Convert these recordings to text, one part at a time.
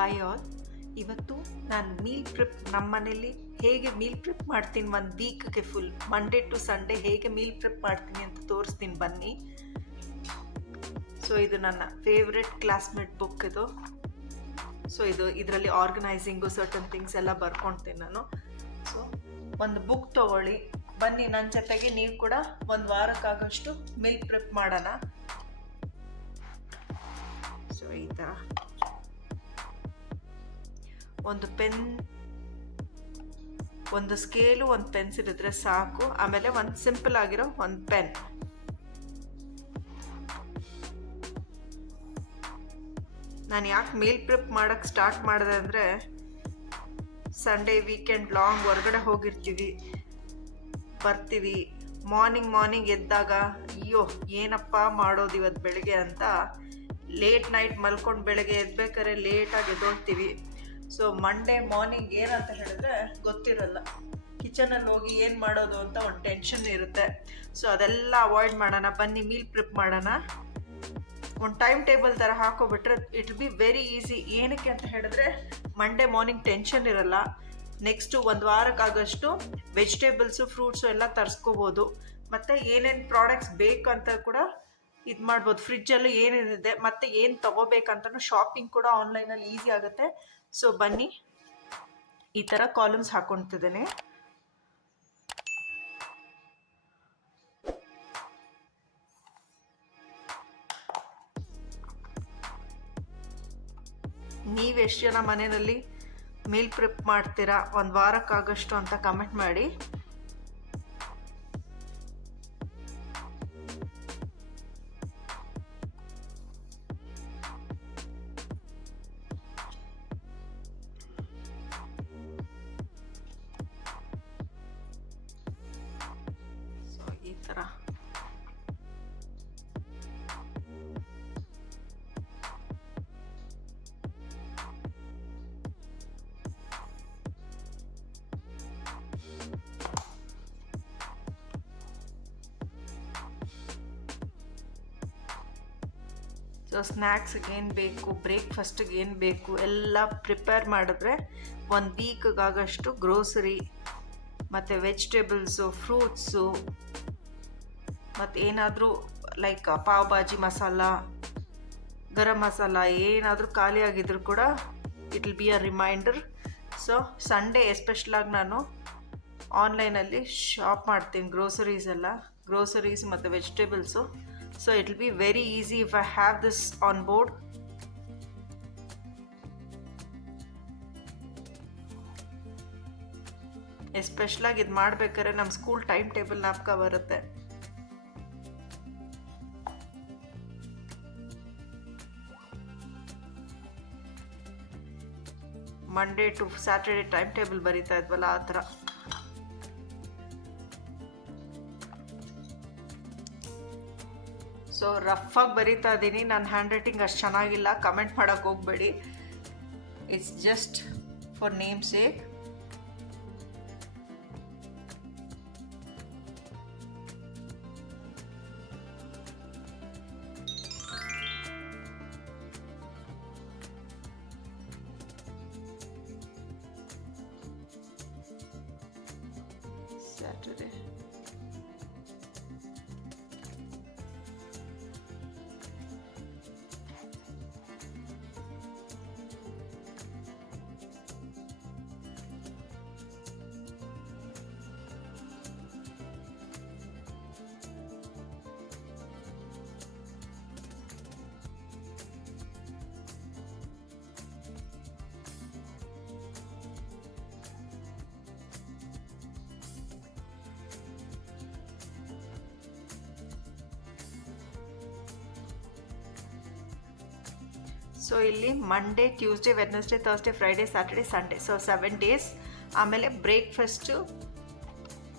Hi all. ಇವತ್ತು ನಾನು meal prep ನಮ್ಮ ಮನೇಲಿ ಹೇಗೆ ಮೀಲ್ ಪ್ರಿಪ್ ಮಾಡ್ತೀನಿ ಒಂದು ವೀಕ್ಗೆ ಫುಲ್ ಮಂಡೇ ಟು ಸಂಡೇ ಹೇಗೆ ಮೀಲ್ ಪ್ರಿಪ್ ಮಾಡ್ತೀನಿ ಅಂತ ತೋರಿಸ್ತೀನಿ ಬನ್ನಿ. ಸೊ ಇದು ನನ್ನ ಫೇವ್ರೆಟ್ ಕ್ಲಾಸ್ಮೇಟ್ ಬುಕ್ ಇದು. ಸೊ ಇದರಲ್ಲಿ ಆರ್ಗನೈಸಿಂಗು ಸರ್ಟನ್ ಥಿಂಗ್ಸ್ ಎಲ್ಲ ಬರ್ಕೊಳ್ತೀನಿ ನಾನು. ಸೊ ಒಂದು ಬುಕ್ ತೊಗೊಳ್ಳಿ ಬನ್ನಿ, ನನ್ನ ಜೊತೆಗೆ ನೀವು ಕೂಡ ಒಂದು ವಾರಕ್ಕಾಗಷ್ಟು ಮೀಲ್ ಪ್ರಿಪ್ ಮಾಡೋಣ. ಸೊ ಈ ಥರ ಒಂದು ಪೆನ್, ಒಂದು ಸ್ಕೇಲು, ಒಂದು ಪೆನ್ಸಿಲ್ ಇದ್ರೆ ಸಾಕು. ಆಮೇಲೆ ಒಂದು ಸಿಂಪಲ್ ಆಗಿರೋ ಒಂದು ಪೆನ್. ನಾನು ಯಾಕೆ ಮೀಲ್ ಪ್ರಿಪ್ ಮಾಡೋಕ್ಕೆ ಸ್ಟಾರ್ಟ್ ಮಾಡಿದೆ ಅಂದರೆ, ಸಂಡೇ ವೀಕೆಂಡ್ ಲಾಂಗ್ ಹೊರಗಡೆ ಹೋಗಿರ್ತೀವಿ, ಬರ್ತೀವಿ, ಮಾರ್ನಿಂಗ್ ಎದ್ದಾಗ ಅಯ್ಯೋ ಏನಪ್ಪ ಮಾಡೋದು ಇವತ್ತು ಬೆಳಗ್ಗೆ ಅಂತ ಲೇಟ್ ನೈಟ್ ಮಲ್ಕೊಂಡು ಬೆಳಗ್ಗೆ ಎದ್ಬೇಕಾದ್ರೆ ಲೇಟಾಗಿ ಎದ್ದೊಳ್ತೀವಿ. ಸೊ ಮಂಡೇ ಮಾರ್ನಿಂಗ್ ಏನಂತ ಹೇಳಿದ್ರೆ ಗೊತ್ತಿರಲ್ಲ, ಕಿಚನಲ್ಲಿ ಹೋಗಿ ಏನು ಮಾಡೋದು ಅಂತ ಒಂದು ಟೆನ್ಷನ್ ಇರುತ್ತೆ. ಸೊ ಅದೆಲ್ಲ ಅವಾಯ್ಡ್ ಮಾಡೋಣ ಬನ್ನಿ, ಮೀಲ್ ಪ್ರಿಪ್ ಮಾಡೋಣ. ಒಂದು ಟೈಮ್ ಟೇಬಲ್ ಥರ ಹಾಕೋಬಿಟ್ರೆ ಇಟ್ ಬಿ ವೆರಿ ಈಸಿ. ಏನಕ್ಕೆ ಅಂತ ಹೇಳಿದ್ರೆ ಮಂಡೇ ಮಾರ್ನಿಂಗ್ ಟೆನ್ಷನ್ ಇರಲ್ಲ. ನೆಕ್ಸ್ಟು ಒಂದು ವಾರಕ್ಕಾಗಷ್ಟು ವೆಜಿಟೇಬಲ್ಸು ಫ್ರೂಟ್ಸು ಎಲ್ಲ ತರಿಸ್ಕೋಬೋದು. ಮತ್ತು ಏನೇನು ಪ್ರಾಡಕ್ಟ್ಸ್ ಬೇಕಂತ ಕೂಡ ಇದು ಮಾಡ್ಬೋದು. ಫ್ರಿಜ್ಜಲ್ಲಿ ಏನೇನಿದೆ ಮತ್ತು ಏನು ತೊಗೋಬೇಕಂತನೂ ಶಾಪಿಂಗ್ ಕೂಡ ಆನ್ಲೈನಲ್ಲಿ ಈಸಿ ಆಗುತ್ತೆ. ಸೊ ಬನ್ನಿ, ಈ ಥರ ಕಾಲಮ್ಸ್ ಹಾಕೊತಿದ್ದೇನೆ. ನೀವೆಷ್ಟು ಜನ ಮನೆಯಲ್ಲಿ ಮೀಲ್ ಪ್ರಿಪ್ ಮಾಡ್ತೀರಾ ಒಂದು ವಾರಕ್ಕಾಗಷ್ಟು ಅಂತ ಕಮೆಂಟ್ ಮಾಡಿ. ಸೊ ಈ ಥರ ಸೊ ಸ್ನ್ಯಾಕ್ಸ್ಗೆ ಏನು ಬೇಕು, ಬ್ರೇಕ್ಫಾಸ್ಟಿಗೆ ಏನು ಬೇಕು ಎಲ್ಲ ಪ್ರಿಪೇರ್ ಮಾಡಿದ್ರೆ ಒಂದು ವೀಕ್ಗಾಗಷ್ಟು ಗ್ರೋಸರಿ ಮತ್ತು ವೆಜಿಟೇಬಲ್ಸು, ಫ್ರೂಟ್ಸು, ಮತ್ತು ಏನಾದರೂ ಲೈಕ್ ಪಾವ್ ಭಾಜಿ ಮಸಾಲ, ಗರಂ ಮಸಾಲ ಏನಾದರೂ ಖಾಲಿಯಾಗಿದ್ರು ಕೂಡ it will be a reminder. So Sunday ಎಸ್ಪೆಷಲಾಗಿ ನಾನು ಆನ್ಲೈನಲ್ಲಿ ಶಾಪ್ ಮಾಡ್ತೀನಿ ಗ್ರೋಸರೀಸ್ ಮತ್ತು vegetables. So it will be very easy if I have this on board. ಎಸ್ಪೆಷಲಾಗಿ ಇದು ಮಾಡ್ಬೇಕಾದ್ರೆ ನಮ್ಮ ಸ್ಕೂಲ್ ಟೈಮ್ ಟೇಬಲ್ ಜ್ಞಾಪಕ ಬರುತ್ತೆ. Monday to Saturday time table ಬರೀತಾ ಇದ್ವಲ್ಲ ಆ ಥರ. ಸೊ ರಫಾಗಿ ಬರೀತಾ ಇದ್ದೀನಿ, ನನ್ನ ಹ್ಯಾಂಡ್ ರೈಟಿಂಗ್ ಅಷ್ಟು ಚೆನ್ನಾಗಿಲ್ಲ, ಕಮೆಂಟ್ ಮಾಡೋಕ್ಕೆ ಹೋಗಬೇಡಿ. It's just for name sake. Saturday so ಇಲ್ಲಿ Monday, Tuesday, Wednesday, Thursday, Friday, Saturday, Sunday, so 7 days. ಆಮೇಲೆ ಬ್ರೇಕ್ಫಾಸ್ಟು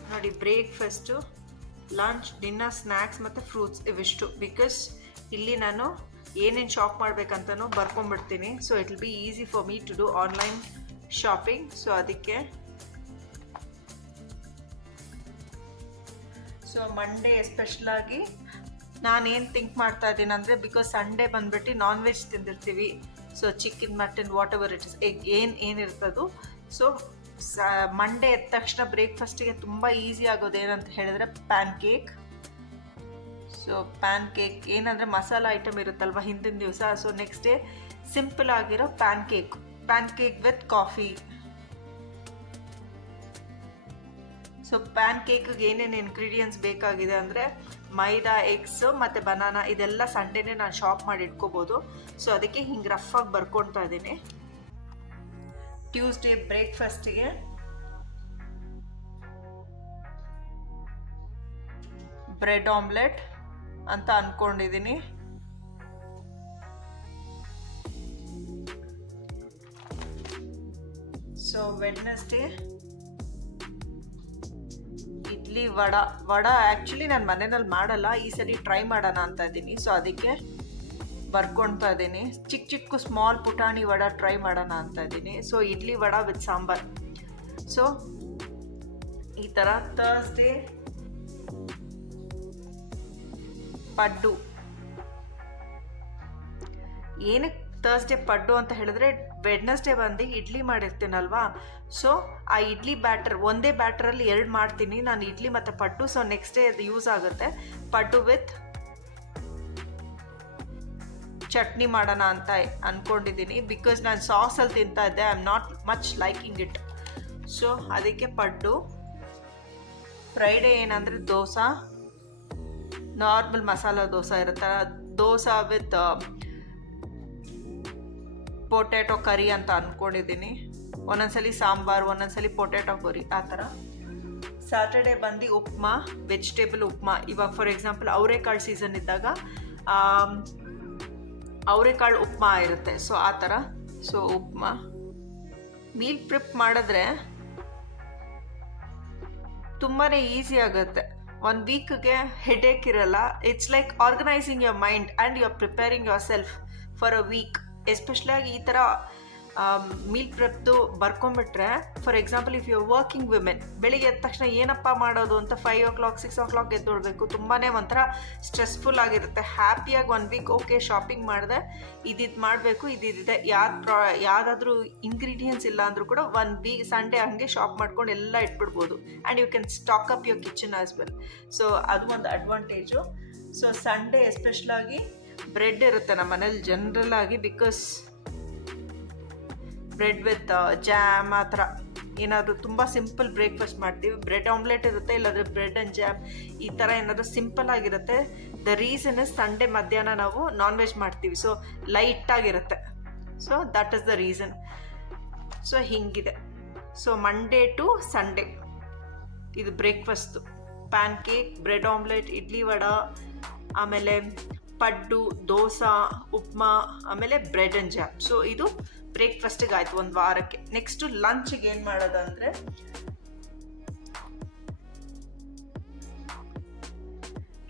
ನೋಡಿ, ಬ್ರೇಕ್ಫಾಸ್ಟು, ಲಂಚ್, ಡಿನ್ನರ್, ಸ್ನ್ಯಾಕ್ಸ್ ಮತ್ತು ಫ್ರೂಟ್ಸ್ ಇವಿಷ್ಟು. ಬಿಕಾಸ್ ಇಲ್ಲಿ ನಾನು ಏನೇನು ಶಾಪ್ ಮಾಡಬೇಕಂತನೂ ಬರ್ಕೊಂಬಿಡ್ತೀನಿ. So it will be easy for me to do online shopping. So ಅದಕ್ಕೆ ಸೊ ಮಂಡೇ ಎಸ್ಪೆಷಲಾಗಿ ನಾನೇನು ಥಿಂಕ್ ಮಾಡ್ತಾ ಇದ್ದೀನಿ ಅಂದರೆ, ಬಿಕಾಸ್ ಸಂಡೇ ಬಂದುಬಿಟ್ಟು ನಾನ್ ವೆಜ್ ತಿಂದಿರ್ತೀವಿ, so chicken mutton what ever it is egg ಏನಿರ್ತದೋ. ಸೊ ಮಂಡೇ ಎದ್ದ ತಕ್ಷಣ ಬ್ರೇಕ್ಫಾಸ್ಟಿಗೆ ತುಂಬ ಈಸಿ ಆಗೋದು ಏನಂತ ಹೇಳಿದ್ರೆ pancake. So pancake ಏನಂದರೆ ಮಸಾಲ ಐಟಮ್ ಇರುತ್ತಲ್ವ ಹಿಂದಿನ ದಿವಸ. ಸೊ ನೆಕ್ಸ್ಟ್ ಡೇ ಸಿಂಪಲ್ ಆಗಿರೋ pancake with coffee. So ಪ್ಯಾನ್ ಕೇಕ್ಗೆ ಏನೇನು ಇಂಗ್ರೀಡಿಯೆಂಟ್ಸ್ ಬೇಕಾಗಿದೆ ಅಂದರೆ ಮೈದಾ, ಎಗ್ಸ್ ಮತ್ತು ಬನಾನಾ, ಇದೆಲ್ಲ ಸಂಡೇನೇ ನಾನು ಶಾಪ್ ಮಾಡಿ ಇಟ್ಕೋಬೋದು. ಸೊ ಅದಕ್ಕೆ ಹಿಂಗೆ ರಫಾಗಿ ಬರ್ಕೊಳ್ತಾ ಇದ್ದೀನಿ. ಟ್ಯೂಸ್ಡೇ ಬ್ರೇಕ್ಫಾಸ್ಟಿಗೆ ಬ್ರೆಡ್ ಆಮ್ಲೆಟ್ ಅಂತ ಅಂದ್ಕೊಂಡಿದ್ದೀನಿ. So Wednesday idli vada actually ನಾನು ಮನೆಯಲ್ಲಿ ಮಾಡಲ್ಲ, ಈ ಸರಿ ಟ್ರೈ ಮಾಡೋಣ ಅಂತ ಇದ್ದೀನಿ. ಸೊ ಅದಕ್ಕೆ ಬರ್ಕೊಳ್ತಾ ಇದ್ದೀನಿ. ಚಿಕ್ಕ ಸ್ಮಾಲ್ ಪುಟಾಣಿ ವಡ ಟ್ರೈ ಮಾಡೋಣ ಅಂತ ಇದ್ದೀನಿ. So idli vada with sambar. So ಈ ಥರ. ಥರ್ಸ್ಡೇ ಪಡ್ಡು. ಏನಕ್ಕೆ ಥರ್ಸ್ಡೇ ಪಡ್ಡು ಅಂತ ಹೇಳಿದ್ರೆ ವೆಡ್ನೆಸ್ಡೇ ಬಂದು ಇಡ್ಲಿ ಮಾಡಿರ್ತೀನಲ್ವಾ. ಸೊ ಆ ಇಡ್ಲಿ ಬ್ಯಾಟರ್ ಒಂದೇ ಬ್ಯಾಟ್ರಲ್ಲಿ 2 ಮಾಡ್ತೀನಿ ನಾನು, ಇಡ್ಲಿ ಮತ್ತು ಪಡ್ಡು. ಸೊ ನೆಕ್ಸ್ಟ್ ಡೇ ಅದು ಯೂಸ್ ಆಗುತ್ತೆ. ಪಡ್ಡು ವಿತ್ ಚಟ್ನಿ ಮಾಡೋಣ ಅಂತ ಅಂದ್ಕೊಂಡಿದ್ದೀನಿ. ಬಿಕಾಸ್ ನಾನು ಸಾಸಲ್ಲಿ ತಿಂತಾ ಇದ್ದೆ, I am not much liking it. So ಅದಕ್ಕೆ ಪಡ್ಡು. ಫ್ರೈಡೇ ಏನಂದರೆ ದೋಸೆ, ನಾರ್ಮಲ್ ಮಸಾಲ ದೋಸೆ ಇರುತ್ತೆ, ದೋಸೆ ವಿತ್ ಪೊಟ್ಯಾಟೊ ಕರಿ ಅಂತ ಅಂದ್ಕೊಂಡಿದ್ದೀನಿ. ಒಂದೊಂದ್ಸಲಿ ಸಾಂಬಾರು, ಒಂದೊಂದ್ಸಲಿ ಪೊಟ್ಯಾಟೊ ಕರಿ, ಆ ಥರ. ಸ್ಯಾಟರ್ಡೇ ಬಂದು ಉಪ್ಮಾ, ವೆಜಿಟೇಬಲ್ ಉಪ್ಮಾ. ಇವಾಗ ಫಾರ್ ಎಕ್ಸಾಂಪಲ್ ಅವರೆಕಾಳು ಸೀಸನ್ ಇದ್ದಾಗ ಅವರೆಕಾಳು ಉಪ್ಮಾ ಇರುತ್ತೆ. ಸೊ ಆ ಥರ. ಸೊ ಉಪ್ಮಾ. ಮೀಲ್ ಪ್ರಿಪ್ ಮಾಡಿದ್ರೆ ತುಂಬಾ ಈಸಿ ಆಗುತ್ತೆ. 1 ವೀಕ್ಗೆ ಹೆಡೇಕ್ ಇರಲ್ಲ. It's like organising your mind and you are preparing yourself for a week. ಎಸ್ಪೆಷಲಾಗಿ ಈ ಥರ ಮೀಲ್ ಪ್ರೆಪ್ದು ಬರ್ಕೊಂಬಿಟ್ರೆ, for example if you are working women, ಬೆಳಿಗ್ಗೆ ಎದ್ದ ತಕ್ಷಣ ಏನಪ್ಪ ಮಾಡೋದು ಅಂತ 5 o'clock 6 o'clock ಎದ್ದೊಳ್ಬೇಕು. ತುಂಬಾ ಒಂಥರ ಸ್ಟ್ರೆಸ್ಫುಲ್ ಆಗಿರುತ್ತೆ. ಹ್ಯಾಪಿಯಾಗಿ 1 ವೀಕ್ ಓಕೆ ಶಾಪಿಂಗ್ ಮಾಡಿದೆ, ಇದಿದ್ದು ಮಾಡಬೇಕು, ಇದಿದೆ, ಯಾವುದಾದ್ರೂ ಇಂಗ್ರೀಡಿಯೆಂಟ್ಸ್ ಇಲ್ಲ ಅಂದರೂ ಕೂಡ 1 ವೀಕ್ ಸಂಡೇ ಹಾಗೆ ಶಾಪ್ ಮಾಡ್ಕೊಂಡು ಎಲ್ಲ ಇಟ್ಬಿಡ್ಬೋದು. And you can stock up your kitchen as well. So ಅದು ಒಂದು ಅಡ್ವಾಂಟೇಜು. ಸೊ ಸಂಡೇ ಎಸ್ಪೆಷಲಾಗಿ ಬ್ರೆಡ್ ಇರುತ್ತೆ ನಮ್ಮ ಮನೇಲಿ ಜನರಲ್ ಆಗಿ. ಬಿಕಾಸ್ ಬ್ರೆಡ್ ವಿತ್ ಜಾಮ್ ಆ ಥರ ಏನಾದರೂ ತುಂಬ ಸಿಂಪಲ್ ಬ್ರೇಕ್ಫಾಸ್ಟ್ ಮಾಡ್ತೀವಿ. ಬ್ರೆಡ್ ಆಮ್ಲೆಟ್ ಇರುತ್ತೆ, ಇಲ್ಲಾಂದರೆ ಬ್ರೆಡ್ ಆ್ಯಂಡ್ ಜಾಮ್, ಈ ಥರ ಏನಾದರೂ ಸಿಂಪಲ್ ಆಗಿರುತ್ತೆ. ದ ರೀಸನ್ ಇಸ್ ಸಂಡೇ ಮಧ್ಯಾಹ್ನ ನಾವು ನಾನ್ ವೆಜ್ ಮಾಡ್ತೀವಿ. ಸೊ ಲೈಟಾಗಿರುತ್ತೆ. So that is the reason. So ಹಿಂಗಿದೆ. ಸೊ ಮಂಡೇ ಟು ಸಂಡೇ ಇದು breakfast. Pancake, bread omelette, idli vada, ಆಮೇಲೆ ಪಡ್ಡು, ದೋಸೆ, ಉಪ್ಮಾ, ಆಮೇಲೆ ಬ್ರೆಡ್ ಆ್ಯಂಡ್ ಜಾಮ್. ಸೊ ಇದು ಬ್ರೇಕ್ಫಾಸ್ಟಿಗೆ ಆಯಿತು 1 ವಾರಕ್ಕೆ. ನೆಕ್ಸ್ಟು ಲಂಚ್ಗೆ ಏನು ಮಾಡೋದಂದರೆ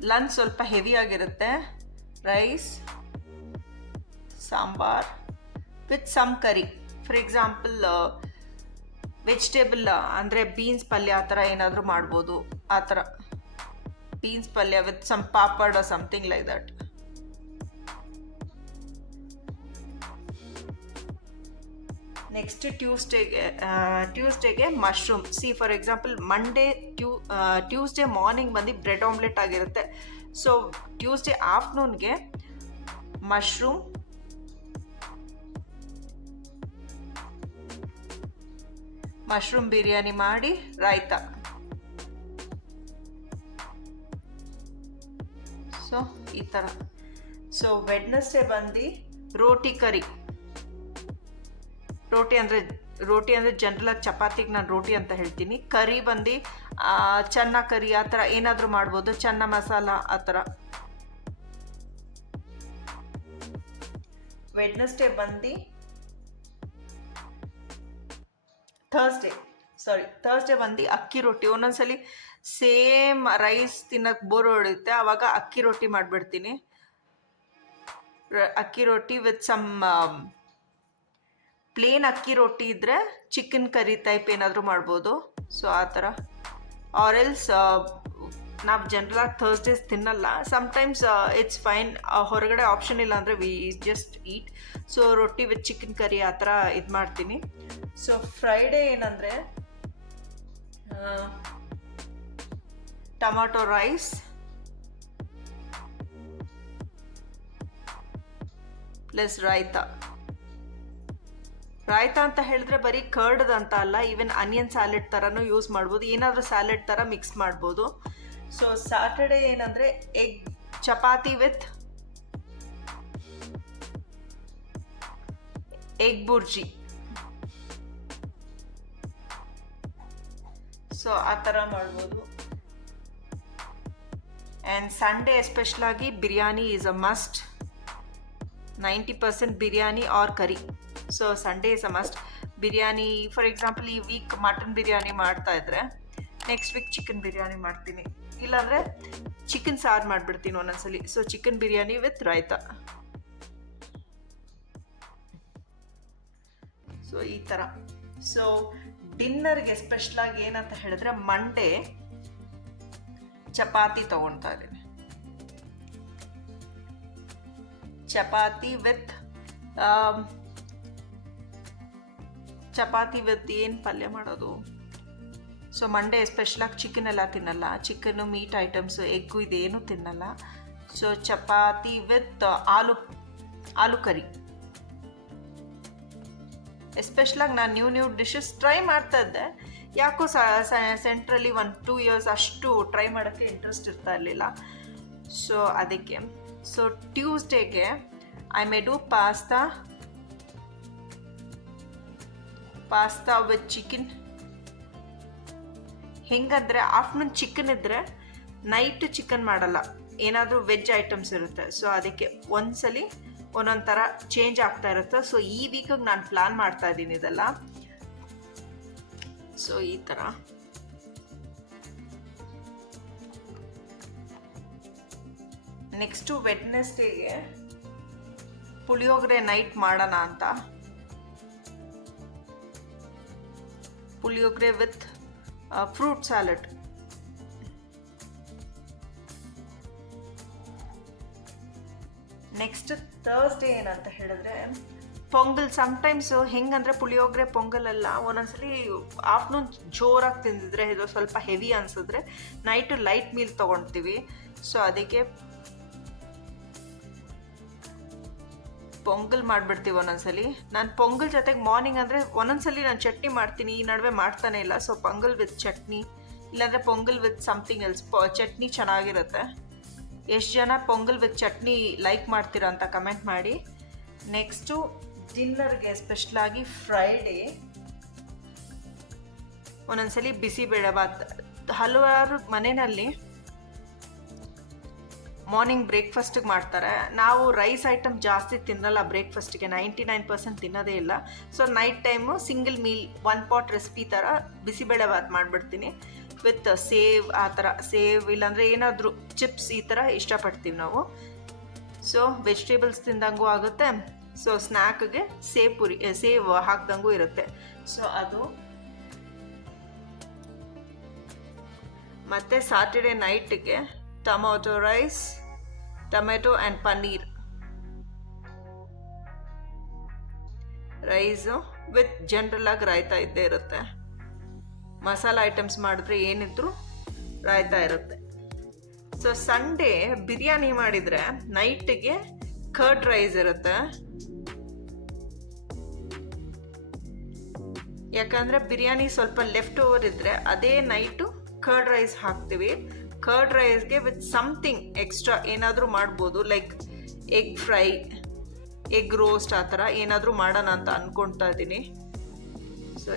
ಲಂಚ್ ಸ್ವಲ್ಪ ಹೆವಿ ಆಗಿರುತ್ತೆ. Rice, sambar with some curry. For example vegetable ಅಂದರೆ ಬೀನ್ಸ್ ಪಲ್ಯ ಆ ಥರ ಏನಾದರೂ ಮಾಡ್ಬೋದು. ಆ ಥರ ಬೀನ್ಸ್ ಪಲ್ಯ with some papad or something like that. Next ಟ್ಯೂಸ್ಡೇಗೆ mushroom. See for example Monday Tuesday morning ಬಂದು ಬ್ರೆಡ್ ಆಮ್ಲೆಟ್ ಆಗಿರುತ್ತೆ. ಸೊ ಟ್ಯೂಸ್ಡೇ ಆಫ್ಟರ್ನೂನ್ಗೆ ಮಶ್ರೂಮ್ ಬಿರಿಯಾನಿ ಮಾಡಿ ರಾಯ್ತಾ. ಸೊ ಈ ಥರ. ಸೊ ವೆಡ್ನೆಸ್ಡೇ ಬಂದು ರೋಟಿ ಕರಿ. ರೋಟಿ ಅಂದರೆ ಜನರಲಾಗಿ ಚಪಾತಿಗೆ ನಾನು ರೋಟಿ ಅಂತ ಹೇಳ್ತೀನಿ. ಕರಿ ಬಂದು ಚೆನ್ನ ಕರಿ ಆ ಥರ ಏನಾದರೂ ಮಾಡ್ಬೋದು. ಚೆನ್ನ ಮಸಾಲ ಆ ಥರ. ವೆಡ್ನೆಸ್ಡೇ ಬಂದು ಥರ್ಸ್ಡೇ ಬಂದು ಅಕ್ಕಿ ರೊಟ್ಟಿ. ಒಂದೊಂದ್ಸಲಿ ಸೇಮ್ ರೈಸ್ ತಿನ್ನೋಕ್ಕೆ ಬೋರ್ ಹೊಡೆಯುತ್ತೆ, ಆವಾಗ ಅಕ್ಕಿ ರೊಟ್ಟಿ ಮಾಡಿಬಿಡ್ತೀನಿ. ಅಕ್ಕಿ ರೊಟ್ಟಿ ವಿತ್ ಸಮ್ ಪ್ಲೇನ್ ಅಕ್ಕಿ ರೊಟ್ಟಿ ಇದ್ದರೆ ಚಿಕನ್ ಕರಿ ಟೈಪ್ ಏನಾದರೂ ಮಾಡ್ಬೋದು. ಸೊ ಆ ಥರ. ಆರ್ ಎಲ್ಸ್ ನಾವು ಜನರಲಾಗಿ ಥರ್ಸ್ಡೇಸ್ ತಿನ್ನಲ್ಲ. ಸಮ್ಟೈಮ್ಸ್ ಇಟ್ಸ್ ಫೈನ್, ಹೊರಗಡೆ ಆಪ್ಷನ್ ಇಲ್ಲ ಅಂದರೆ ವಿ ಜಸ್ಟ್ ಈಟ್. ಸೊ ರೊಟ್ಟಿ ವಿತ್ ಚಿಕನ್ ಕರಿ ಆ ಥರ ಇದು ಮಾಡ್ತೀನಿ. ಸೊ ಫ್ರೈಡೇ ಏನಂದರೆ ಟೊಮಾಟೊ ರೈಸ್ ಪ್ಲಸ್ ರಾಯ್ತಾ ಅಂತ ಹೇಳಿದ್ರೆ ಬರೀ ಕರ್ಡ್ ಅಂತ ಅಲ್ಲ, ಈವನ್ ಆನಿಯನ್ ಸ್ಯಾಲೆಡ್ ಥರನೂ ಯೂಸ್ ಮಾಡ್ಬೋದು, ಏನಾದರೂ ಸ್ಯಾಲೆಡ್ ಥರ ಮಿಕ್ಸ್ ಮಾಡ್ಬೋದು. ಸೊ ಸ್ಯಾಟರ್ಡೇ ಏನಂದರೆ egg chapati with egg bhurji. So ಆ ಥರ ಮಾಡ್ಬೋದು. ಆ್ಯಂಡ್ ಸಂಡೇ ಎಸ್ಪೆಷಲಾಗಿ biryani is a must. 90% biryani or curry. So Sunday is a must. Biryani for example ಈ ವೀಕ್ ಮಟನ್ ಬಿರಿಯಾನಿ ಮಾಡ್ತಾ ಇದ್ರೆ ನೆಕ್ಸ್ಟ್ ವೀಕ್ ಚಿಕನ್ ಬಿರಿಯಾನಿ ಮಾಡ್ತೀನಿ, ಇಲ್ಲಾಂದರೆ ಚಿಕನ್ ಸಾರು ಮಾಡಿಬಿಡ್ತೀನಿ ಒಂದೊಂದ್ಸಲಿ. So chicken biryani with raita. So ಈ ಥರ. ಸೊ ಡಿನ್ನರ್ಗೆ ಸ್ಪೆಷಲಾಗಿ ಏನಂತ ಹೇಳಿದ್ರೆ ಮಂಡೇ ಚಪಾತಿ ತೊಗೊಳ್ತಾ ಇದ್ದೀನಿ. ಚಪಾತಿ ವಿತ್ ಏನು ಪಲ್ಯ ಮಾಡೋದು? ಸೊ ಮಂಡೇ ಸ್ಪೆಷಲಾಗಿ ಚಿಕನ್ ಎಲ್ಲ ತಿನ್ನಲ್ಲ, ಚಿಕನ್ನು ಮೀಟ್ ಐಟಮ್ಸು ಎಗ್ಗು ಇದೇನು ತಿನ್ನಲ್ಲ. ಸೊ ಚಪಾತಿ ವಿತ್ ಆಲೂ ಕರಿ. ಎಸ್ಪೆಷಲಾಗಿ ನಾನು ನ್ಯೂ ಡಿಶಸ್ ಟ್ರೈ ಮಾಡ್ತಾ ಇದ್ದೆ, ಯಾಕೋ ಸೆಂಟ್ರಲ್ಲಿ 1-2 ಇಯರ್ಸ್ ಅಷ್ಟು ಟ್ರೈ ಮಾಡೋಕ್ಕೆ ಇಂಟ್ರೆಸ್ಟ್ ಇರ್ತಾ ಇರಲಿಲ್ಲ. ಸೊ ಅದಕ್ಕೆ. ಸೊ ಟ್ಯೂಸ್ಡೇಗೆ I may do pasta with chicken. ಹೆಂಗಂದರೆ ಆಫ್ಟರ್ನೂನ್ ಚಿಕನ್ ಇದ್ದರೆ ನೈಟ್ ಚಿಕನ್ ಮಾಡಲ್ಲ, ಏನಾದರೂ ವೆಜ್ ಐಟಮ್ಸ್ ಇರುತ್ತೆ. ಸೊ ಅದಕ್ಕೆ ಒಂದ್ಸಲಿ ಒಂದೊಂದು ಥರ ಚೇಂಜ್ ಆಗ್ತಾ ಇರುತ್ತೆ. ಸೊ ಈ ವೀಕಿಗೆ ನಾನು ಪ್ಲ್ಯಾನ್ ಮಾಡ್ತಾ ಇದ್ದೀನಿ ಇದೆಲ್ಲ. ಸೊ ಈ ಥರ. ನೆಕ್ಸ್ಟು ವೆಡ್ನೆಸ್ಡೇಗೆ ಪುಳಿಯೋಗರೆ ನೈಟ್ ಮಾಡೋಣ ಅಂತ. Puliyogare with fruit salad. Next Thursday ಏನಂತ ಹೇಳಿದ್ರೆ ಪೊಂಗಲ್. ಸಮ್ಟೈಮ್ಸ್ ಹೆಂಗಂದರೆ ಪುಳಿಯೋಗರೆ ಪೊಂಗಲೆಲ್ಲ ಒಂದೊಂದ್ಸಲಿ ಆಫ್ಟರ್ನೂನ್ ಜೋರಾಗಿ ತಿಂದಿದ್ರೆ ಇದು ಸ್ವಲ್ಪ ಹೆವಿ ಅನಿಸಿದ್ರೆ ನೈಟು ಲೈಟ್ ಮೀಲ್ ತೊಗೊಳ್ತೀವಿ. ಸೊ ಅದಕ್ಕೆ ಪೊಂಗಲ್ ಮಾಡಿಬಿಡ್ತೀವಿ ಒಂದೊಂದ್ಸಲಿ. ನಾನು ಪೊಂಗಲ್ ಜೊತೆಗೆ ಮಾರ್ನಿಂಗ್ ಅಂದರೆ ಒಂದೊಂದ್ಸಲಿ ನಾನು ಚಟ್ನಿ ಮಾಡ್ತೀನಿ, ಈ ನಡುವೆ ಮಾಡ್ತಾನೆ ಇಲ್ಲ. ಸೊ ಪೊಂಗಲ್ ವಿತ್ ಚಟ್ನಿ, ಇಲ್ಲಾಂದರೆ pongal with something else. Chutney ಚೆನ್ನಾಗಿರುತ್ತೆ. ಎಷ್ಟು ಜನ ಪೊಂಗಲ್ ವಿತ್ ಚಟ್ನಿ ಲೈಕ್ ಮಾಡ್ತೀರಾ ಅಂತ ಕಮೆಂಟ್ ಮಾಡಿ. ನೆಕ್ಸ್ಟು ಡಿನ್ನರ್ಗೆ ಸ್ಪೆಷಲಾಗಿ ಫ್ರೈಡೇ ಒಂದೊಂದ್ಸಲಿ ಬಿಸಿಬೇಳೆಭಾತ್. ಹಲವಾರು ಮನೆಯಲ್ಲಿ ಮಾರ್ನಿಂಗ್ ಬ್ರೇಕ್ಫಾಸ್ಟಿಗೆ ಮಾಡ್ತಾರೆ. ನಾವು ರೈಸ್ ಐಟಮ್ ಜಾಸ್ತಿ ತಿನ್ನಲ್ಲ ಬ್ರೇಕ್ಫಾಸ್ಟಿಗೆ, 99% ತಿನ್ನೋದೇ ಇಲ್ಲ. So night time single meal 1 pot recipe ಥರ ಬಿಸಿಬೇಳೆಭಾತ್ ಮಾಡಿಬಿಡ್ತೀನಿ ವಿತ್ ಸೇವ್. ಆ ಥರ ಸೇವ್ ಇಲ್ಲಾಂದರೆ ಏನಾದರೂ ಚಿಪ್ಸ್ ಈ ಥರ ಇಷ್ಟಪಡ್ತೀವಿ ನಾವು. ಸೊ ವೆಜಿಟೇಬಲ್ಸ್ ತಿಂದಂಗೂ ಆಗುತ್ತೆ. ಸೊ ಸ್ನ್ಯಾಕ್ಗೆ ಸೇವ್ ಹಾಕ್ದಂಗೂ ಇರುತ್ತೆ. ಸೊ ಅದು. ಮತ್ತು ಸಾಟರ್ಡೆ ನೈಟಿಗೆ tomato rice, tomato and paneer rice with ಜನರಲಾಗಿ ರಾಯ್ತಾ ಇದ್ದೇ ಇರುತ್ತೆ. ಮಸಾಲ ಐಟಮ್ಸ್ ಮಾಡಿದ್ರೆ ಏನಿದ್ರು ರಾಯ್ತಾ ಇರುತ್ತೆ. ಸೊ ಸಂಡೇ ಬಿರಿಯಾನಿ ಮಾಡಿದರೆ ನೈಟಿಗೆ ಕರ್ಡ್ ರೈಸ್ ಇರುತ್ತೆ. ಯಾಕಂದರೆ ಬಿರಿಯಾನಿ ಸ್ವಲ್ಪ ಲೆಫ್ಟ್ ಓವರ್ ಇದ್ದರೆ ಅದೇ ನೈಟು ಕರ್ಡ್ ರೈಸ್ ಹಾಕ್ತೀವಿ. ಕರ್ಡ್ ರೈಸ್ಗೆ ವಿತ್ ಸಮಥಿಂಗ್ ಎಕ್ಸ್ಟ್ರಾ ಏನಾದರೂ ಮಾಡ್ಬೋದು, like egg fry, egg roast ಆ ಥರ ಏನಾದರೂ ಮಾಡೋಣ ಅಂತ ಅಂದ್ಕೊಳ್ತಾ ಇದ್ದೀನಿ. ಸೊ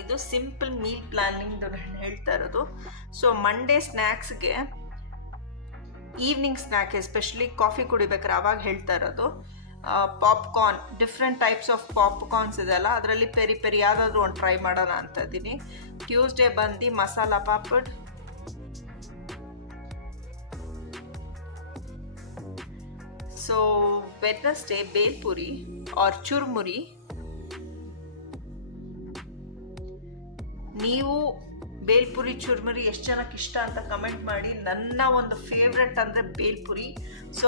ಇದು ಸಿಂಪಲ್ ಮೀಲ್ ಪ್ಲ್ಯಾನಿಂಗ್ ಹೇಳ್ತಾ ಇರೋದು. ಸೊ ಮಂಡೇ ಸ್ನ್ಯಾಕ್ಸ್ಗೆ ಈವ್ನಿಂಗ್ ಸ್ನ್ಯಾಕ್ ಎಸ್ಪೆಷಲಿ ಕಾಫಿ ಕುಡಿಬೇಕಾದ್ರೆ ಆವಾಗ ಹೇಳ್ತಾ ಇರೋದು. Popcorn, different types of popcorns ಇದೆಲ್ಲ, ಅದರಲ್ಲಿ ಪೆರಿ ಯಾವುದಾದ್ರೂ ಒಂದು ಟ್ರೈ ಮಾಡೋಣ ಅಂತ ಇದ್ದೀನಿ. ಟ್ಯೂಸ್ಡೇ ಬಂದು masala papad. So Wednesday bhelpuri or churmuri. ನೀವು ಬೇಲ್ಪುರಿ ಚುರ್ಮುರಿ ಎಷ್ಟು ಜನಕ್ಕೆ ಇಷ್ಟ ಅಂತ ಕಮೆಂಟ್ ಮಾಡಿ. ನನ್ನ ಒಂದು ಫೇವ್ರೆಟ್ ಅಂದರೆ ಬೇಲ್ಪುರಿ. ಸೊ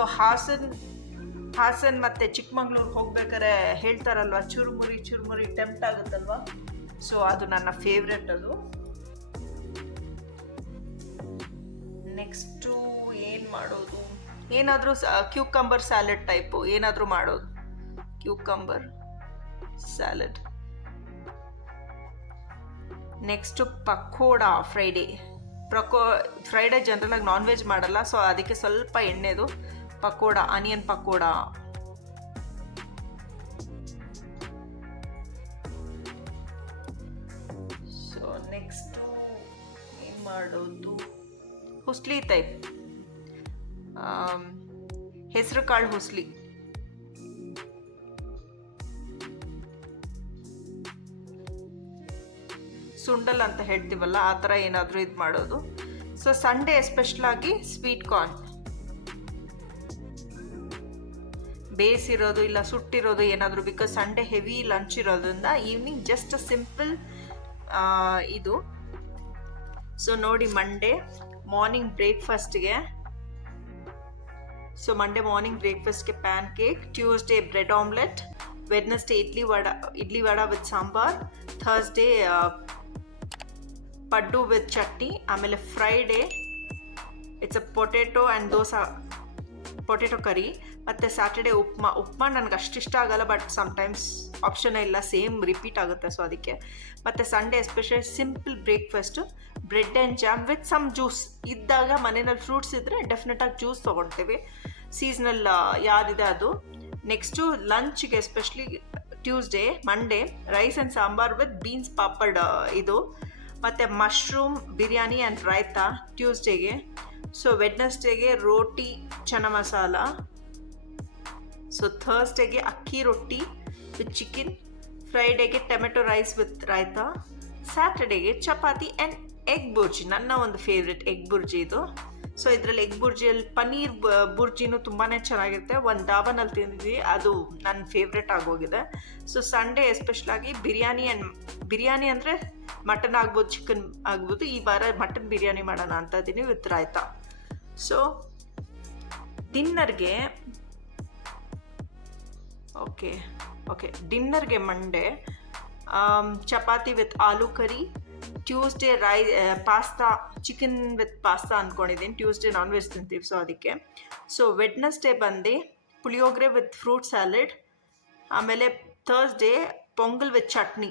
ಹಾಸನ್ ಮತ್ತು ಚಿಕ್ಕಮಂಗ್ಳೂರು ಹೋಗ್ಬೇಕಾದ್ರೆ ಹೇಳ್ತಾರಲ್ವ ಚುರುಮುರಿ ಟೆಂಪ್ಟ್ ಆಗುತ್ತಲ್ವ. ಸೊ ಅದು ನನ್ನ ಫೇವ್ರೆಟ್ ಅದು. ನೆಕ್ಸ್ಟು ಏನು ಮಾಡೋದು, ಏನಾದರೂ ಕ್ಯೂಕಂಬರ್ ಸ್ಯಾಲಡ್ ಟೈಪು ಏನಾದರೂ ಮಾಡೋದು. Cucumber salad. Next pakoda. Friday ಜನರಲಾಗಿ ನಾನ್ ವೆಜ್ ಮಾಡಲ್ಲ, ಸೊ ಅದಕ್ಕೆ ಸ್ವಲ್ಪ ಎಣ್ಣೆದು pakoda, onion pakoda. So next ಏನು ಮಾಡೋದು, ಹುಸ್ಲಿ ಟೈಪ್, ಹೆಸರು ಕಾಳು ಹುಸ್ಲಿ. ಸುಂಡಲ್ ಅಂತ ಹೇಳ್ತೀವಲ್ಲ, ಆ ಥರ ಏನಾದರೂ ಇದು ಮಾಡೋದು. ಸೊ ಸಂಡೇ ಎಸ್ಪೆಷಲಾಗಿ ಸ್ವೀಟ್ ಕಾರ್ನ್, ಬೇಯಿಸಿರೋದು ಇಲ್ಲ ಸುಟ್ಟಿರೋದು ಏನಾದರೂ, ಬಿಕಾಸ್ ಸಂಡೇ ಹೆವಿ ಲಂಚ್ ಇರೋದ್ರಿಂದ ಈವ್ನಿಂಗ್ ಜಸ್ಟ್ ಸಿಂಪಲ್ ಇದು. ಸೊ ನೋಡಿ, ಮಂಡೇ ಮಾರ್ನಿಂಗ್ ಬ್ರೇಕ್ಫಾಸ್ಟ್ಗೆ pancake, Tuesday bread omelette, Wednesday idli vada with sambar, Thursday ಪಡ್ಡು ವಿತ್ ಚಟ್ನಿ, ಆಮೇಲೆ Friday it's a potato curry, ಮತ್ತು ಸ್ಯಾಟರ್ಡೇ ಉಪ್ಮಾ ನನಗೆ ಅಷ್ಟಿಷ್ಟ ಆಗಲ್ಲ, ಬಟ್ ಸಮ್ಟೈಮ್ಸ್ ಆಪ್ಷನೇ ಇಲ್ಲ, ಸೇಮ್ ರಿಪೀಟ್ ಆಗುತ್ತೆ, ಸೊ ಅದಕ್ಕೆ. ಮತ್ತು Sunday especially simple breakfast, bread and jam with some juice. ಇದ್ದಾಗ ಮನೆಯಲ್ಲಿ ಫ್ರೂಟ್ಸ್ ಇದ್ದರೆ ಡೆಫಿನೆಟಾಗಿ ಜ್ಯೂಸ್ ತೊಗೊಳ್ತೇವೆ, ಸೀಸ್ನಲ್ ಯಾವ್ದಿದೆ ಅದು. ನೆಕ್ಸ್ಟು ಲಂಚ್ಗೆ especially Monday rice and sambar with beans papad ಇದು, ಮತ್ತು ಮಶ್ರೂಮ್ ಬಿರಿಯಾನಿ ಆ್ಯಂಡ್ ರಾಯ್ತಾ ಟ್ಯೂಸ್ಡೇಗೆ. ಸೊ ವೆಡ್ನೆಸ್ಡೇಗೆ ರೋಟಿ ಚನ ಮಸಾಲ. ಸೊ ಥರ್ಸ್ಡೇಗೆ ಅಕ್ಕಿ ರೊಟ್ಟಿ ವಿತ್ ಚಿಕನ್, ಫ್ರೈಡೇಗೆ ಟೊಮೆಟೊ ರೈಸ್ ವಿತ್ ರಾಯ್ತಾ, ಸ್ಯಾಟರ್ಡೇಗೆ ಚಪಾತಿ ಆ್ಯಂಡ್ ಎಗ್ ಬುರ್ಜಿ. ನನ್ನ ಒಂದು ಫೇವ್ರೆಟ್ ಎಗ್ ಬುರ್ಜಿ ಇದು. ಸೊ ಇದರಲ್ಲಿ ಎಗ್ ಬುರ್ಜಿಯಲ್ಲಿ ಪನ್ನೀರ್ ಬುರ್ಜಿನೂ ತುಂಬಾ ಚೆನ್ನಾಗಿರುತ್ತೆ. ಒಂದು ದಾಬಾನಲ್ಲಿ ತಿಂದಿದ್ವಿ, ಅದು ನನ್ನ ಫೇವ್ರೆಟ್ ಆಗೋಗಿದೆ. ಸೊ ಸಂಡೇ ಎಸ್ಪೆಷಲಾಗಿ ಬಿರಿಯಾನಿ ಅಂದರೆ ಮಟನ್ ಆಗ್ಬೋದು, ಚಿಕನ್ ಆಗ್ಬೋದು. ಈ ವಾರ ಮಟನ್ ಬಿರಿಯಾನಿ ಮಾಡೋಣ ಅಂತ ಇದ್ದೀನಿ ವಿತ್ ರಾಯ್ತಾ. ಸೊ ಡಿನ್ನರ್ಗೆ Monday chapati with aloo curry, Tuesday pasta, chicken with pasta ಅಂದ್ಕೊಂಡಿದ್ದೀನಿ. ಟ್ಯೂಸ್ಡೇ ನಾನ್ ವೆಜ್ ತಿಂತೀವಿ, ಸೊ ಅದಕ್ಕೆ. ಸೊ ವೆಡ್ನೆಸ್ಡೇ ಬಂದು ಪುಳಿಯೋಗರೆ ವಿತ್ ಫ್ರೂಟ್ ಸ್ಯಾಲಡ್, ಆಮೇಲೆ Thursday pongal with chutney.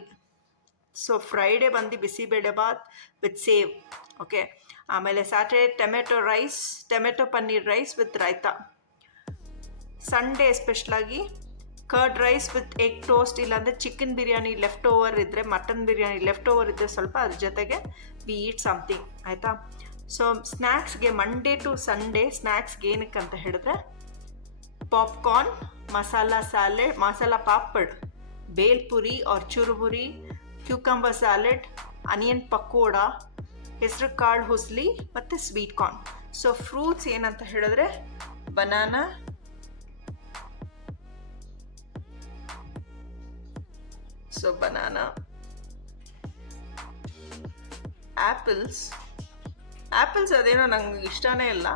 So Friday ಬಂದು ಬಿಸಿಬೇಳೆ ಬಾತ್ ವಿತ್ ಸೇವ್, ಓಕೆ. ಆಮೇಲೆ Saturday tomato paneer rice with raita. Sunday ಎಸ್ಪೆಷಲಾಗಿ curd rice with egg toast, ಇಲ್ಲಾಂದರೆ chicken biryani left over ಇದ್ದರೆ, ಮಟನ್ ಬಿರಿಯಾನಿ ಲೆಫ್ಟ್ ಓವರ್ ಇದ್ದರೆ ಸ್ವಲ್ಪ ಅದ್ರ ಜೊತೆಗೆ ವಿ ಈಟ್ ಸಮಥಿಂಗ್, ಆಯಿತಾ. ಸೊ ಸ್ನ್ಯಾಕ್ಸ್ಗೆ ಮಂಡೇ ಟು ಸಂಡೇ ಸ್ನ್ಯಾಕ್ಸ್ಗೆ ಏನಕ್ಕೆ ಅಂತ ಹೇಳಿದ್ರೆ ಪಾಪ್ಕಾರ್ನ್, ಮಸಾಲ ಪಾಪಡ್, ಬೇಲ್ಪುರಿ ಆರ್ ಚುರುಮುರಿ, ಕ್ಯೂಕಂಬರ್ ಸ್ಯಾಲಡ್, ಆನಿಯನ್ ಪಕೋಡಾ, ಹೆಸರು ಕಾಳು ಹುಸ್ಲಿ ಮತ್ತು ಸ್ವೀಟ್ ಕಾರ್ನ್. ಸೊ ಫ್ರೂಟ್ಸ್ ಏನಂತ ಹೇಳಿದ್ರೆ ಬನಾನಾ, ಆ್ಯಪಲ್ಸ್ ಅದೇನೋ ನಂಗೆ ಇಷ್ಟನೇ ಇಲ್ಲ.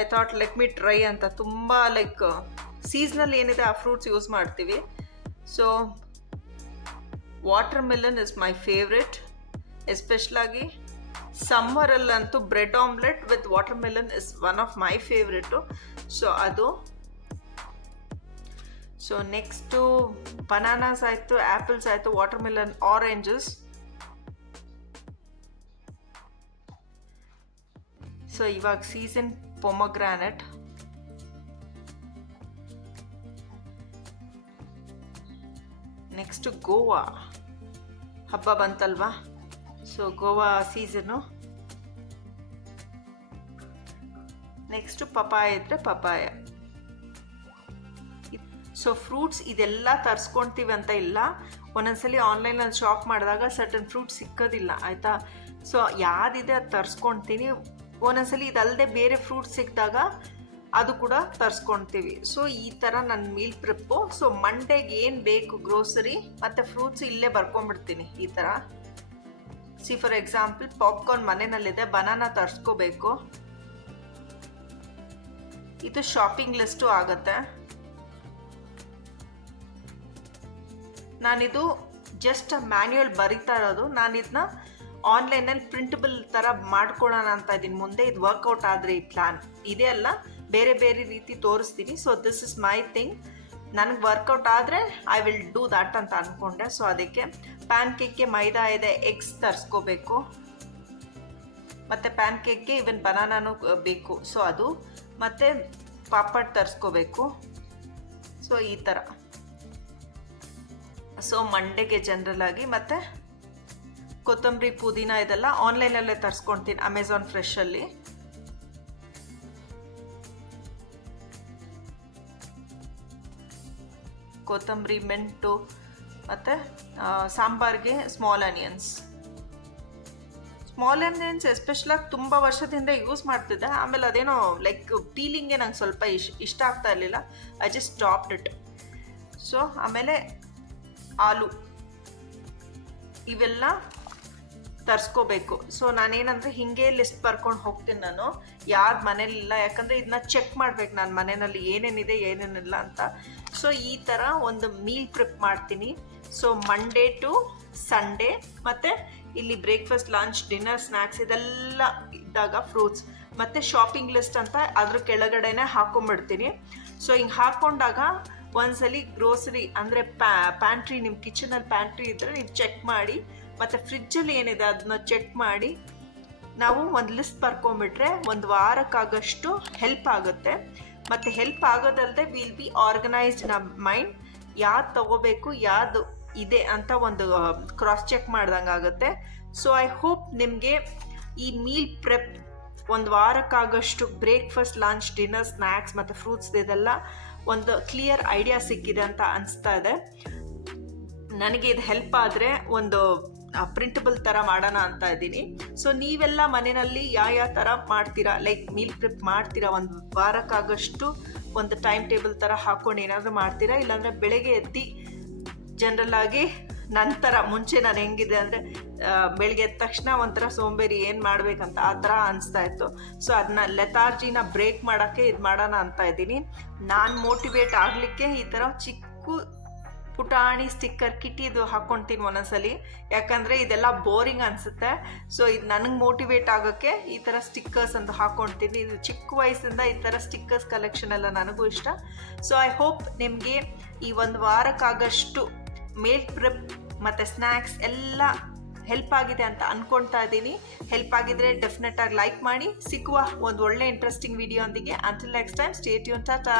I thought let me try ಅಂತ. ತುಂಬ ಲೈಕ್ ಸೀಸ್ನಲ್ ಏನಿದೆ ಆ ಫ್ರೂಟ್ಸ್ ಯೂಸ್ ಮಾಡ್ತೀವಿ. So watermelon is my favourite, ಎಸ್ಪೆಷಲಾಗಿ ಸಮ್ಮರಲ್ಲಂತೂ bread omelette with watermelon is one of my favourite. So ಅದು. ಸೊ ನೆಕ್ಸ್ಟು ಬನಾನಾಸ್ ಆಯಿತು, ಆ್ಯಪಲ್ಸ್ ಆಯಿತು, ವಾಟರ್ ಮೆಲನ್, ಆರೆಂಜಸ್. ಸೊ ಇವಾಗ ಸೀಸನ್ ಪೊಮಗ್ರಾನೆಟ್. ನೆಕ್ಸ್ಟು ಗೋವಾ ಹಬ್ಬ ಬಂತಲ್ವಾ, so guava season. Next papaya ಇದ್ದರೆ papaya. So fruits ಇದೆಲ್ಲ ತರಿಸ್ಕೊಳ್ತೀವಿ ಅಂತ ಇಲ್ಲ, ಒಂದೊಂದ್ಸಲಿ ಆನ್ಲೈನಲ್ಲಿ ಶಾಪ್ ಮಾಡಿದಾಗ ಸರ್ಟನ್ ಫ್ರೂಟ್ಸ್ ಸಿಕ್ಕೋದಿಲ್ಲ, ಆಯಿತಾ. ಸೊ ಯಾವುದಿದೆ ಅದು ತರಿಸ್ಕೊಳ್ತೀನಿ. ಒಂದೊಂದ್ಸಲಿ ಇದಲ್ಲದೆ ಬೇರೆ ಫ್ರೂಟ್ಸ್ ಸಿಕ್ಕಿದಾಗ ಅದು ಕೂಡ ತರಿಸ್ಕೊಳ್ತೀವಿ. ಸೊ ಈ ಥರ ನನ್ನ ಮೀಲ್ ಪ್ರಿಪ್ಪು. ಸೊ ಮಂಡೇಗೆ ಏನು ಬೇಕು ಗ್ರೋಸರಿ ಮತ್ತು ಫ್ರೂಟ್ಸ್ ಇಲ್ಲೇ ಬರ್ಕೊಂಡ್ಬಿಡ್ತೀನಿ ಈ ಥರ. ಸಿ ಫಾರ್ ಎಕ್ಸಾಂಪಲ್ ಪಾಪ್ಕಾರ್ನ್ ಮನೆಯಲ್ಲಿದೆ, ಬನಾನಾ ತರಿಸ್ಕೋಬೇಕು. ಇದು ಶಾಪಿಂಗ್ ಲಿಸ್ಟು ಆಗುತ್ತೆ. ನಾನಿದು ಜಸ್ಟ್ ಮ್ಯಾನ್ಯುಯಲ್ ಬರಿತಾ ಇರೋದು. ನಾನು ಇದನ್ನ ಆನ್ಲೈನಲ್ಲಿ ಪ್ರಿಂಟಬಲ್ ಥರ ಮಾಡ್ಕೊಳ್ಳೋಣ ಅಂತ ಇದ್ದೀನಿ. ಮುಂದೆ ಇದು ವರ್ಕೌಟ್ ಆದರೆ ಈ ಪ್ಲ್ಯಾನ್ ಇದೇ ಅಲ್ಲ, ಬೇರೆ ಬೇರೆ ರೀತಿ ತೋರಿಸ್ತೀನಿ. So this is my thing. ನನಗೆ ವರ್ಕೌಟ್ ಆದರೆ ಐ ವಿಲ್ ಡೂ ದ್ಯಾಟ್ ಅಂತ ಅಂದ್ಕೊಂಡೆ. ಸೊ ಅದಕ್ಕೆ ಪ್ಯಾನ್ ಕೇಕ್ಗೆ ಮೈದಾ ಇದೆ, ಎಗ್ಸ್ ತರಿಸ್ಕೋಬೇಕು, ಮತ್ತು ಪ್ಯಾನ್ ಕೇಕ್ಗೆ ಇವನ್ ಬನಾನಾನು ಬೇಕು. ಸೊ ಅದು ಮತ್ತು ಪಾಪಡ್ ತರಿಸ್ಕೋಬೇಕು. ಸೊ ಈ ಥರ. ಸೊ ಮಂಡೆಗೆ ಜನರಲ್ ಆಗಿ ಮತ್ತು ಕೊತ್ತಂಬರಿ ಪುದೀನ ಇದೆಲ್ಲ ಆನ್ಲೈನಲ್ಲೇ ತರಿಸ್ಕೊಳ್ತೀನಿ, ಅಮೆಝಾನ್ ಫ್ರೆಶಲ್ಲಿ. ಕೊತ್ತಂಬರಿ, ಮೆಂಟು ಮತ್ತು ಸಾಂಬಾರ್ಗೆ ಸ್ಮಾಲ್ ಆನಿಯನ್ಸ್ ಎಸ್ಪೆಷಲಾಗಿ ತುಂಬ ವರ್ಷದಿಂದ ಯೂಸ್ ಮಾಡ್ತಿದ್ದೆ. ಆಮೇಲೆ ಅದೇನೋ ಲೈಕ್ ಪೀಲಿಂಗ್ಗೆ ನಂಗೆ ಸ್ವಲ್ಪ ಇಷ್ಟ ಆಗ್ತಾ ಇರಲಿಲ್ಲ. I just stopped it. So ಆಮೇಲೆ ಆಲೂ ಇವೆಲ್ಲ ತರಿಸ್ಕೋಬೇಕು. ಸೊ ನಾನೇನಂದರೆ ಹೀಗೆ ಲಿಸ್ಟ್ ಬರ್ಕೊಂಡು ಹೋಗ್ತೀನಿ ನಾನು, ಯಾರು ಮನೇಲಿಲ್ಲ. ಯಾಕಂದರೆ ಇದನ್ನ ಚೆಕ್ ಮಾಡ್ಬೇಕು ನಾನು ಮನೆಯಲ್ಲಿ ಏನೇನಿದೆ ಏನೇನಿಲ್ಲ ಅಂತ. ಸೊ ಈ ಥರ ಒಂದು ಮೀಲ್ ಪ್ರಿಪ್ ಮಾಡ್ತೀನಿ. ಸೊ ಮಂಡೇ ಟು ಸಂಡೇ, ಮತ್ತು ಇಲ್ಲಿ ಬ್ರೇಕ್ಫಾಸ್ಟ್, ಲಂಚ್, ಡಿನ್ನರ್, ಸ್ನ್ಯಾಕ್ಸ್ ಇದೆಲ್ಲ ಇದ್ದಾಗ ಫ್ರೂಟ್ಸ್, ಮತ್ತು ಶಾಪಿಂಗ್ ಲಿಸ್ಟ್ ಅಂತ ಅದ್ರ ಕೆಳಗಡೆನೇ ಹಾಕೊಂಡ್ಬಿಡ್ತೀನಿ. ಸೊ ಹಿಂಗೆ ಹಾಕ್ಕೊಂಡಾಗ ಒಂದ್ಸಲಿ ಗ್ರೋಸರಿ ಅಂದರೆ ಪ್ಯಾಂಟ್ರಿ, ನಿಮ್ಮ ಕಿಚನಲ್ಲಿ ಪ್ಯಾಂಟ್ರಿ ಇದ್ದರೆ ನೀವು ಚೆಕ್ ಮಾಡಿ, ಮತ್ತು ಫ್ರಿಜ್ಜಲ್ಲಿ ಏನಿದೆ ಅದನ್ನ ಚೆಕ್ ಮಾಡಿ ನಾವು ಒಂದು ಲಿಸ್ಟ್ ಬರ್ಕೊಂಬಿಟ್ರೆ ಒಂದು ವಾರಕ್ಕಾಗಷ್ಟು ಹೆಲ್ಪ್ ಆಗುತ್ತೆ. ಮತ್ತು ಹೆಲ್ಪ್ ಆಗೋದಲ್ಲದೆ will be organised in a mind. ಯಾವ್ದು ತೊಗೋಬೇಕು, ಯಾವುದು ಇದೆ ಅಂತ ಒಂದು ಕ್ರಾಸ್ ಚೆಕ್ ಮಾಡ್ದಂಗೆ ಆಗುತ್ತೆ. ಸೊ ಐ ಹೋಪ್ ನಿಮಗೆ ಈ ಮೀಲ್ ಪ್ರೆಪ್ ಒಂದು ವಾರಕ್ಕಾಗಷ್ಟು ಬ್ರೇಕ್ಫಾಸ್ಟ್, ಲಂಚ್, ಡಿನ್ನರ್, ಸ್ನ್ಯಾಕ್ಸ್ ಮತ್ತು ಫ್ರೂಟ್ಸ್ ಇದೆಲ್ಲ ಒಂದು ಕ್ಲಿಯರ್ ಐಡಿಯಾ ಸಿಕ್ಕಿದೆ ಅಂತ ಅನಿಸ್ತಾ ಇದೆ. ನನಗೆ ಇದು ಹೆಲ್ಪ್ ಆದರೆ ಒಂದು ಪ್ರಿಂಟಬಲ್ ಥರ ಮಾಡೋಣ ಅಂತ ಇದ್ದೀನಿ. ಸೊ ನೀವೆಲ್ಲ ಮನೆಯಲ್ಲಿ ಯಾವ ಥರ ಮಾಡ್ತೀರಾ, ಲೈಕ್ ಮೀಲ್ ಪ್ರಿಪ್ ಮಾಡ್ತೀರಾ, ಒಂದು ವಾರಕ್ಕಾಗಷ್ಟು ಒಂದು ಟೈಮ್ ಟೇಬಲ್ ಥರ ಹಾಕ್ಕೊಂಡು ಏನಾದರೂ ಮಾಡ್ತೀರಾ, ಇಲ್ಲಾಂದರೆ ಬೆಳಗ್ಗೆ ಎದ್ದು ಜನರಲ್ಲಾಗಿ ನಂತರ ಮುಂಚೆ ನಾನು ಹೆಂಗಿದೆ ಅಂದರೆ ಬೆಳಗ್ಗೆ ಎದ್ದ ತಕ್ಷಣ ಒಂಥರ ಸೋಂಬೇರಿ, ಏನು ಮಾಡಬೇಕಂತ ಆ ಥರ ಅನಿಸ್ತಾ ಇತ್ತು. ಸೊ ಅದನ್ನ ಲೆಥಾರ್ಜಿನ ಬ್ರೇಕ್ ಮಾಡೋಕ್ಕೆ ಇದು ಮಾಡೋಣ ಅಂತ ಇದ್ದೀನಿ. ನಾನು ಮೋಟಿವೇಟ್ ಆಗಲಿಕ್ಕೆ ಈ ಥರ ಚಿಕ್ಕ ಪುಟಾಣಿ ಸ್ಟಿಕ್ಕರ್ ಕಿಟ್ಟಿದು ಹಾಕ್ಕೊಳ್ತೀನಿ ಒಂದೊಂದ್ಸಲಿ, ಯಾಕಂದರೆ ಇದೆಲ್ಲ ಬೋರಿಂಗ್ ಅನಿಸುತ್ತೆ. ಸೊ ಇದು ನನಗೆ ಮೋಟಿವೇಟ್ ಆಗೋಕ್ಕೆ ಈ ಥರ ಸ್ಟಿಕ್ಕರ್ಸ್ ಅಂತ ಹಾಕ್ಕೊಳ್ತೀನಿ. ಇದು ಚಿಕ್ಕ ವಯಸ್ಸಿಂದ ಈ ಥರ ಸ್ಟಿಕ್ಕರ್ಸ್ ಕಲೆಕ್ಷನ್ ಎಲ್ಲ ನನಗೂ ಇಷ್ಟ. ಸೊ ಐ ಹೋಪ್ ನಿಮಗೆ ಈ ಒಂದು ವಾರಕ್ಕಾಗಷ್ಟು ಮೀಲ್ ಪ್ರಿಪ್ ಮತ್ತು ಸ್ನ್ಯಾಕ್ಸ್ ಎಲ್ಲ ಹೆಲ್ಪ್ ಆಗಿದೆ ಅಂತ ಅಂದ್ಕೊಳ್ತಾ ಇದ್ದೀನಿ. ಹೆಲ್ಪ್ ಆಗಿದ್ರೆ ಡೆಫಿನೆಟಾಗಿ ಲೈಕ್ ಮಾಡಿ. ಸಿಗುವ ಒಂದು ಒಳ್ಳೆ ಇಂಟ್ರೆಸ್ಟಿಂಗ್ ವಿಡಿಯೋ ಒಂದಿಗೆ. Until next time, stay tune, Tata.